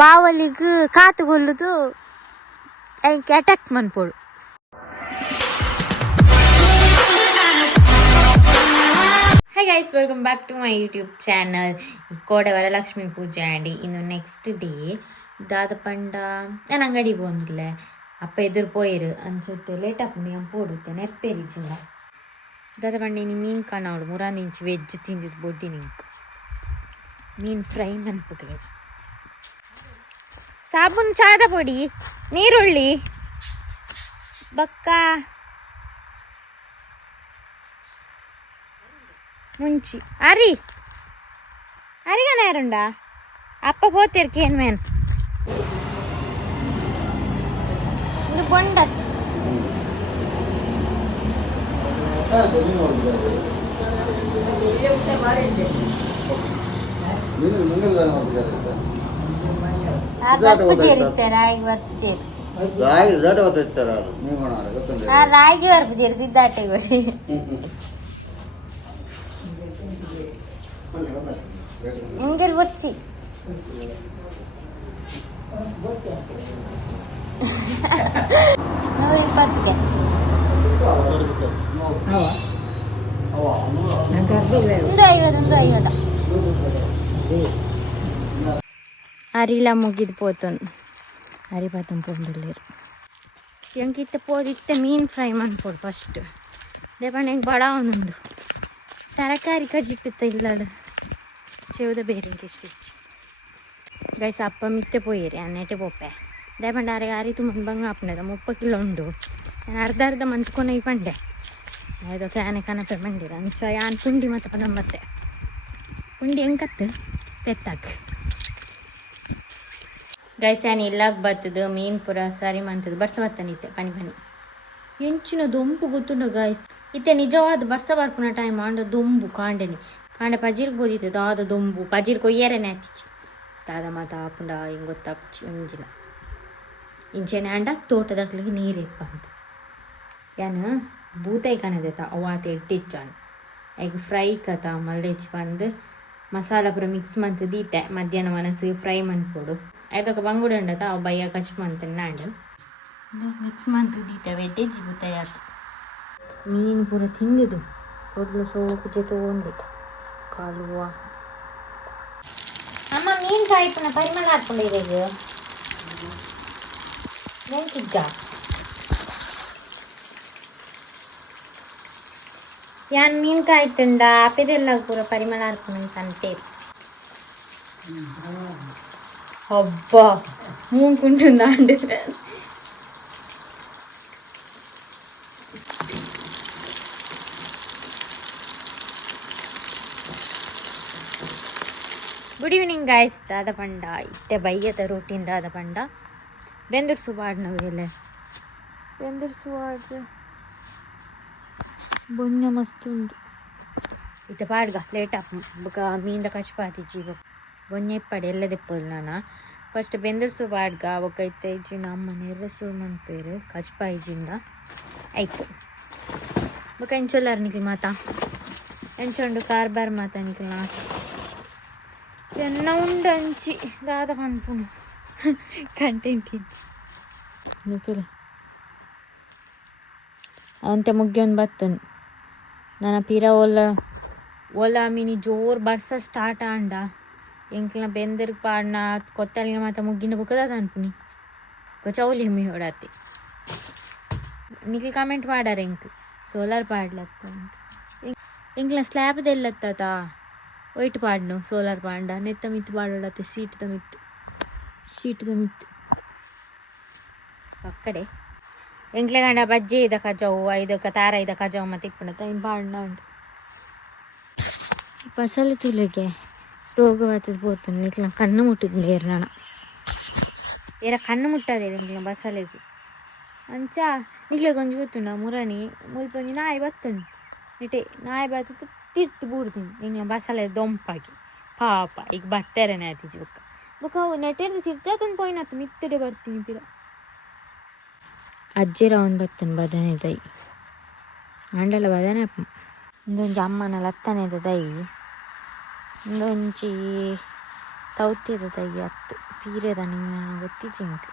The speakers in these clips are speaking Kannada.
ಬಾವಲಿಗೆ ಕಾತುಗೊಳ್ಳುದು ಅದಕ್ಕೆ ಅಟ್ಯಾಕ್ ಮನ್ಪೋಡು. Hi guys, welcome back to my YouTube channel. ಈ ಕೋಡೆ ವರಲಕ್ಷ್ಮಿ ಪೂಜೆ ಆಡಿ ಇನ್ನು ನೆಕ್ಸ್ಟ್ ಡೇ ದಾದ ಪಂಡ ನಾನು ಅಂಗಡಿಗೆ ಹೋಗಿಲ್ಲ. ಅಪ್ಪ ಎದುರು ಪೋಯಿರು ಅನ್ಸುತ್ತೆ ಲೇಟ್ ಹಾಕೊಂಡು ನಾನು ಪೋಡುತ್ತೆ ನೆಪ್ಪೇರಿಜಿಂದ ದಾದ ಪಂಡ ಇನ್ನು ಮೀನು ಕಾಣೋಡು 3 ಇಂಚ್ ವೆಜ್ ತಿಂದಿದ್ದು ಬೊಡ್ಡಿ ನಿಂಕು ಮೀನು ಫ್ರೈ ಅನ್ಬಿಟ್ಟಿಗೆ. ಸಾಬೂನು, ಚಾದ ಪುಡಿ, ನೀರುಳ್ಳಿ, ಬಕ್ಕ ಮುಂಚಿ ಅರಿಗ ನೇರುಂಡ ಅಪ್ಪ ಪೋತಿರ್ಕೆ ಏನ್ ಮೇನ್ ಇದು ಬೊಂಡಸ್ ರಾಗಿ ವರ್ಪು ಸಿದ್ದಾಟೆ ಗೊರಿ ಇಂಗೆಲ್ ಬರ್ಚಿ $120. ಅರಿಲ ಮುಗಿದು ಪೋತನು ಅರಿಪಾತಂ ಪೊಂಡಲ್ಲಿರು ಎಂಕಿತ್ತ ಪೋದಿತ್ತೆ ಮೀನು ಫ್ರೈ ಮಾಡ್ಕೊಡು ಫಸ್ಟ್ ದೇಪಣ್ಣ ಹೆಂಗೆ ಬಡ ಅವನುಂಡು ತರಕಾರಿ ಕಜ್ಜಿಪ್ಪಿತ್ತ ಇಲ್ಲಾಡ ಚೆವುದ ಬೇರೆ ಇಷ್ಟಿಚ್ಚಿ ಗೈಸ್ ಅಪ್ಪ ಮಿತ್ತೆ ಪೋಯಿರಿ ಅನ್ನೆಟೆ ಪೋಪೆ ದೇಪಂಡ ಅರಿತು ಮುಂಬಂಗ ಅಪ್ಪನದ 30 ಕಿಲೋ ಉಂಡು ಅರ್ಧ ಮಂತ್ಕೊನೆ ಈ ಪಂಡೆ ಅದು ಕ್ಯಾನೆ ಕನಪೆ ಮಂಡಿರ ಅಂಚ ಯಾನ್ ಪುಂಡಿ ಮತ್ತೆ ಪದಮ್ಮತ್ತೆ ಪುಂಡಿ ಹೆಂಗತ್ತು ಪೆತ್ತಾಕ್ ಗೈಸ್ ಯಾನ್ ಇಲ್ಲಾಗ ಬರ್ತದ ಮೀನು ಪುರ ಸರಿ ಮಂತದ ಬರ್ಸ ಬತ್ತನಿತ್ತೆ ಪನಿ ಎಂಚಿನ ದೊಂಬು ಗೊತ್ತುಂಡ ಗೈಸ್ ಇತ್ತೆ ನಿಜವಾದ ಬರ್ಸ ಬರ್ಪುನ ಟೈಮ್ ಆಂಡ ದೊಂಬು ಕಾಂಡೆನಿ ಕಾಂಡೆ ಪಜಿರ್ಗೆ ಬೋದಿತ್ತೆ ದಾದ ದೊಂಬು ಪಜಿರ್ ಕೊಯ್ಯರೇನೆ ಆತಿಚ್ಚಿ ದಾದ ಮಾತ ಆಪುಂಡ ಹಿಂಗೆ ಗೊತ್ತಾಪ್ಚಿ ಒಂಜಿಲ್ಲ ಇಂಚೆನೆ ಆಂಡ ತೋಟದಾಗ್ಲಿಗೆ ನೀರು ಇಪ್ಪ ಅಂತ ಯಾನು ಬೂತಾಯಿ ಕನದೈತ ಅವಾತ ಎಟ್ಟಿಚ್ಚಾನು ಈಗ ಫ್ರೈ ಕಥ ಮಲ್ಲೆಚ್ಚಿ ಬಂದು ಮಸಾಲ ಪುರ ಮಿಕ್ಸ್ ಮಂತ್ ದೀತೆ ಮಧ್ಯಾಹ್ನ ಮನಸ್ಸು ಫ್ರೈ ಮನ್ಪೋಡು ಐದೊಕ್ಕ ಬಂಗುಡು ಉಂಡತ ಅವು ಬಯ್ಯ ಕಚ್ ಮಂತ ನಾಂಡು ಮಿಕ್ಸ್ ಮಂತ್ ದೀತೆ ವೆಡ್ಡೆಜ್ಜಿ ಬೂತಾಯಿ ಆತು ಮೀನು ಪೂರ ತಿಂದಿದ್ದು ಒಡ್ಲು ಸೋಪು ಜೊತೆ ಒಂದು ಕಾಲುವ ಅಮ್ಮ ಮೀನು ಕಾಯ್ಪುನ ಪರಿಮಳ ಹಾಕ್ಕೊಂಡಿದೆ ಈಗ ನೆನ್ಕಿದ್ದ ಯಾನ್ ಮೀನು ಕಾಯ್ತುಂಡ ಅಪ್ಪದೆಲ್ಲ ಪೂರ ಪರಿಮಳ ಹಾಕ್ಕೊಂಡು ತಂಟೆ ಹಬ್ಬ ಮೂಂಕುಂಟುಂದಾಂಡು ಗುಡ್ ಈವ್ನಿಂಗ್ ಗಾಯ್ಸ್. ದಾದ ಪಂಡ ಇತ್ತೆ ಬಯ್ಯದ ರೂಟೀನ್ ದಾದ ಪಂಡ ಬೆಂದರ್ಸು ಬಾಡ್ನ ವೇಲೆ ಬೆಂದರ್ಸು ಬಾಡ್ದು ಬೊನ್ನ ಮಸ್ತ್ ಉಂಡು ಇತ್ತೆ ಪಾಡ್ಗ ಲೇಟ್ ಆಪ್ ಬೊಕ ಮೀಂದ ಕಚ್ಪಾತಿಜಿ ಬೊನ್ನೆ ಇಪ್ಪಡೆ ಎಲ್ಲ ದೆಪ್ಪೋದು ನಾನು ಫಸ್ಟ್ ಬೆಂದರ್ಸು ಬಾಡ್ಗ ಬೊಕ ಇತ್ತೆ ಇಜ್ಜಿನ ಅಮ್ಮನ ಎರಸು ಮನ್ಪೇರು ಕಚ್ಪಾಯಿಜಿಂದ ಆಯ್ತು ಬೊಕ ಎಂಚೊಲ್ಲಾರ ನಿಕ್ಲಿ ಮಾತಾ ಎಂಚೊಂಡು ಕಾರ್ಬಾರ್ ಮಾತಾ ನಿಕ್ಲ ಎನ್ನ ಉಂಡಂಚಿ ದಾದ ಪನ್ಪುನು ಕಂಟೆಂಟ್ ಇಜ್ಜಿ ಗೊತ್ತಿಲ್ಲ ಅವಂತೆ ಮುಗ್ಗಿಯೊಂದು ಬತ್ತನು ನನ್ನ ಪೀರ ಓಲ ಮೀನಿ ಜೋರು ಬರ್ಸ ಸ್ಟಾರ್ಟ್ ಆಂಡ ಎಂಕ್ಲ ಬೆಂದರ್ಗೆ ಪಾಡ್ನ ಕೊತ್ತಲಿಗೆ ಮಾತ ಮುಗ್ಗಿನ ಬುಕ್ಕದ ಅನ್ಪುನಿ ಚೌಲಿ ಹೆಮ್ಮಿ ಹೊಡಾತಿ ನಿಕ್ಲಿ ಕಮೆಂಟ್ ಮಾಡಾರ ಎಂಕ್ ಸೋಲಾರ್ ಪಾಡ್ಲತ್ತ ಅಂತ ಎಂಕ್ಲ ಸ್ಲ್ಯಾಬ್ದೆಲ್ಲತ್ತ ವೈಟ್ ಪಾಡ್ನು ಸೋಲಾರ್ ಪಾಂಡ ನೆತ್ತ ಮಿತ್ತು ಪಾಡೋಡತ್ತೆ ಶೀಟ್ದ ಮಿತ್ತು ಅಕ್ಕಡೆ ಎಂಕ್ಲೆ ಗಂಡ ಬಜ್ಜೆ ಇದ ಕಜಾವು ಐದಕ್ಕ ತಾರ ಇದ ಕಜಾವು ಮತ್ತೆ ಇಪ್ಪಣತ್ತ ಇನ್ನು ಪಾಡ್ನ ಉಂಟು ಬಸಳೆ ತುಳಿಗೆ ರೋಗ ಬರ್ತದೆ ಬೋತು ನಿಕ್ಲ ಕಣ್ಣು ಮುಟ್ಟಿದ್ದು ಏರ್ನಾಣ ಕಣ್ಣು ಮುಟ್ಟದೆ ನಿಕ್ಲ ಬಸಳೆಗೆ ಅಂಚ ನಿಕ್ಲೆ ಕೊಂಚ ಗೊತ್ತುಂಡ ಮುರಣಿ ಮುಲ್ಪೊಂಜಿ ನಾಯಿ ಬತ್ತುಂಡು ನೆಟೆ ನಾಯಿ ಬತ್ತ ತಿರ್ತು ಬೂಡ್ತೀನಿ ನಿಂಗೆ ಬಸಳೆ ದೊಂಪಾಗಿ ಪಾಪ ಈಗ ಬರ್ತಾರೇನೆ ಆತಿಜಿ ಬೊಕ್ಕ ನೆಟೆಡ್ದು ತಿರ್ಚಾತಂದು ಪೋಯ್ನತ್ತು ಮಿತ್ತಡೆ ಬರ್ತೀನಿ ಪಿರ ಅಜ್ಜಿರ ಒಂದು ಬತ್ತನ ಬದನೆ ದೈ ಮಂಡಲ ಬದನೆ ಅಪ್ಪ ಒಂದೊಂದು ಅಮ್ಮನ ಲತ್ತನೆದ ದೈ ಒಂದೊಂಚಿ ತೌತ್ಯದ ದೈ ಅತ್ತು ಪೀರೆದ ನಿಂಗೆ ಗೊತ್ತಿ ಜಿಂಕ್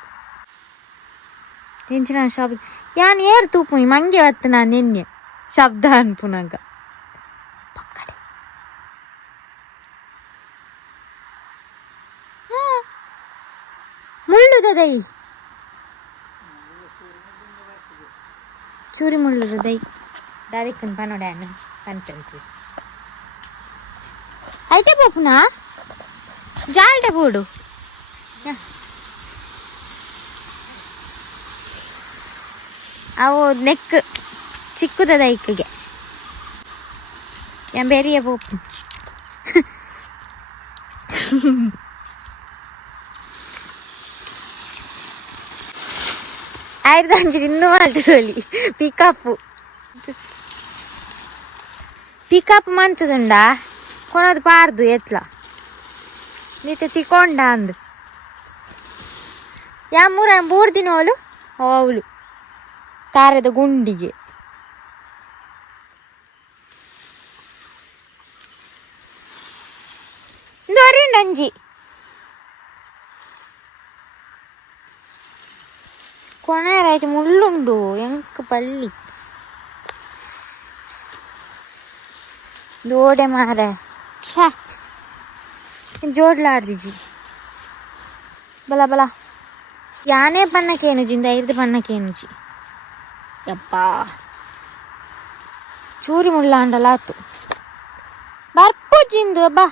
ತಿಂಚಿನ ಶಬ್ದ ಯಾನ್ ಏರ್ ತೂಪು ಮಂಗೆ ಹೊತ್ತು ನಾನು ನಿನ್ನೆ ಶಬ್ದ ಅನ್ಪುನಾಗ ಪಕ್ಕಡೆ ಮುಳ್ಳುದ ದೈ ಚೂರಿ ಮುಳ್ಳುದ ದೈ ದಾದಿಕ್ಕನ್ ಪನೋಡೆ ಅಣ್ಣ ಪಂಚಂತಿ ಐಟೆ ಪೋಪುನಾ ಜಾಲ್ಟೆ ಬೋಡು ಅವು ನೆಕ್ ಚಿಕ್ಕದ ಇಕ್ಕಿಗೆ ಬೇರೆಯ ಪೋಪು ಆಯ್ತು ಇನ್ನೂ ಮಾಡ್ತದೋಲಿ ಪಿಕಪ್ ಮಂತದುಂಡ ಕೊನೋದು ಪಾರ್ದು ಎತ್ಲ ನೀತೆ ತಿಕೊಂಡ ಅಂದು ಯಾ ಮೂರು ದಿನ ಅವಳು ಕಾರದ ಗುಂಡಿಗೆ ನಂಜಿ ಕೊನೆಯರಾಯ್ತು ಮುಳ್ಳುಂಡು ಎಂಕ್ ಪಲ್ಲಿ ದೋಡೆ ಮಾರ ಛಾ ಜೋಡ್ಲಾಡ್ದಿಜಿ ಬಲ ಬಲ ಯಾನೇ ಪನ್ನಕ್ಕೇನು ಜಿಂದ ಐದು ಪನ್ನಕ್ಕೇನುಜಿ ಯಪ್ಪ ಚೂರಿ ಮುಳ್ಳ ಅಂಡಲಾತು ಬರ್ಪುಜಿಂದು ಬಾ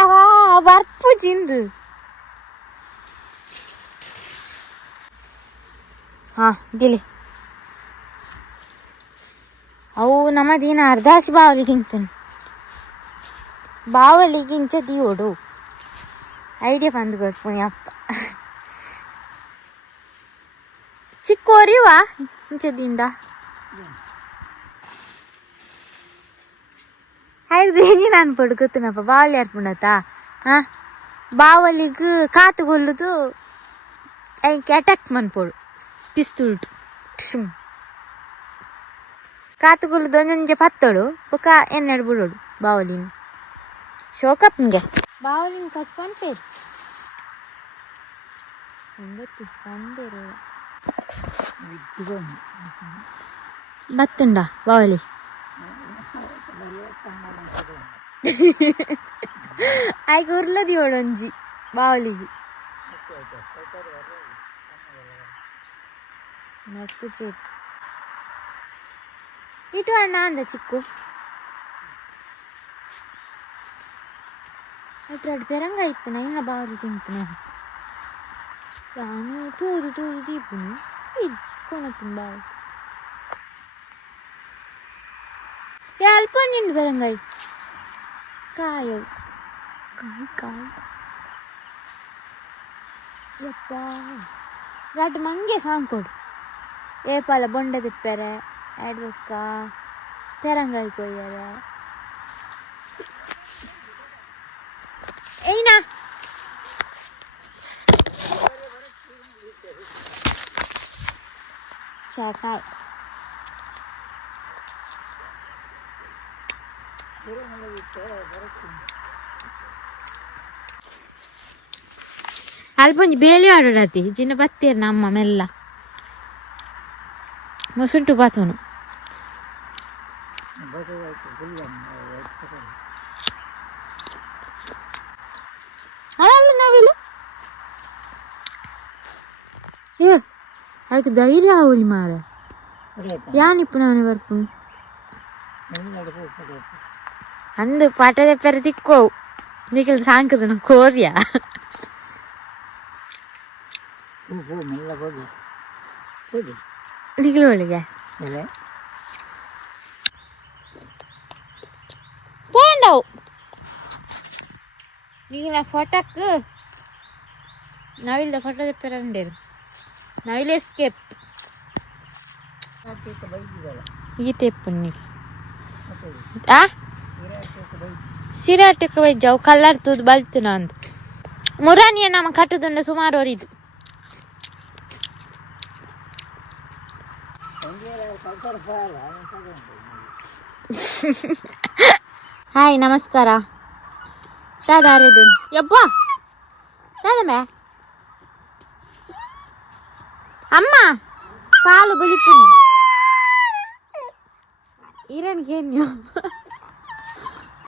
ಅವಾ ಬರ್ಪುಜಿಂದು ಹಾ ದಿಲಿ ಅವು ನಮ್ಮದೇನು ಅರ್ಧಾಸಿ ಬಾವಲಿಗಿಂತ ಬಾವಲಿಗಿಂಚ ದಿಯೋಡು ಐಡಿಯಾ ಬಂದು ಕೊಡ್ಪುಣಿ ಅಪ್ಪ ಚಿಕ್ಕೋರಿವಾ ಇಂಚದಿಂದ ಐದು ನಾನು ಪಡ್ಕೊತೀನಪ್ಪ ಬಾವಲಿ ಆಡ್ಪುಣತಾ ಹಾಂ ಬಾವಲಿಗೆ ಕಾತು ಕೊಲ್ಲುದು ಐಕೆ ಅಟ್ಯಾಕ್ ಮನ್ಪೋಡು ಪಿಸ್ತೂಲ್ಟು ಕಾತು ಕೊಲ್ಲುದು ಒಂದೊಂಜೆ ಪತ್ತೋಡು ಬೊಕ್ಕ ಎಣ್ಣೆಡು ಬಿಡೋಡು ಬಾವಲಿನ ಶೋಕಪ್ಪನಿಗೆ ಬಾವಲಿನ ಕಟ್ ಪಂಪೇರು ಬತ್ತುಂಡ ಬಾವಲಿ ಆಯ್ಕೆ ಉರ್ಲದಿ ಒಂಜಿ ಬಾವಲಿಗೆ ಮಸ್ತ್ ಚೂರು ಇಟ್ಟು ಅಣ್ಣ ಅಂದ ಚಿಕ್ಕು ಅಟ್ರಾಡ್ ಪೆರಂಗ ಇತ್ತು ಇನ್ನ ಬಾವಲಿ ತಿಂತು ನಾನು ತೂರು ತೂರು ದೀಪುನು ಕೊನತ್ತು ಬಾವು ಅಲ್ಪ ನಿಂಡು ಪೆರಂಗಾಯಿ ಕಾಯವು ಕಾಯಿ ಯಪ್ಪ ರಡ್ ಮಂಗೆ ಸಾಂಕೊಡು ಏಪಾಲ ಬೊಂಡ ತಿಪ್ಪರೆ ಎಡ್ರಕ್ಕ ತೆರಂಗಾಯಿ ಕೊಯ್ಯರೆ ಏಯ್ನಾ ಶಾಕಾಯ್ ಅಲ್ಪೊಂಜಿ ಬೇಲಿ ಆಡೋಡತಿ ಜಿನ್ನ ಬತ್ತೇರು ನಮ್ಮ ಮೆಲ್ಲ ಮೊಸುಂಟು ಬಾತೋನು ಅಲ್ಲ ನಾವಿಲ್ಲ ಏ ಆಯ್ತು ಧೈರ್ಯ ಅವಳಿ ಮಾರ ಯಾನಿಪ್ಪು ನಾನು ಬರ್ಪುನು ಅಂದು ಪಾಠದ ಪೆರೆ ತಿಕ್ಕೋವು ನಿಖಿಲ್ ಸಾಂಕದನು ಕೋರ್ಯ ನಿಖಿಲ್ ಒಳಗೆ போண்டவு ಈಗ ಫೋಟೋಕ್ಕೆ ನಾವಿಲ್ಲ ಫೋಟೋ ತೆಪ್ಪರಂಡೇರು ನಾವಿಲ್ಲ ಎಸ್ಕೇಪ್ ಈ ತೆಪ್ಪನ್ನಿ ಆ ಸಿರಾಟಕ್ಕೆ ಬೈಜಾವು ಕಲ್ಲರ್ ತೂದು ಬಲ್ತು ನಂದು ಮುರಾನಿಯ ನಮ್ಮ ಕಟ್ಟುದುಂಡ ಸುಮಾರು ಅವರಿದ್ದು. ಹಾಯ್ ನಮಸ್ಕಾರ. ಸಾಧಾರದು ಯಪ್ಪ ಸಾದಮೆ ಅಮ್ಮ ಕಾಲು ಬಲಿಪುನಿ ಇರನ್ಗೇನು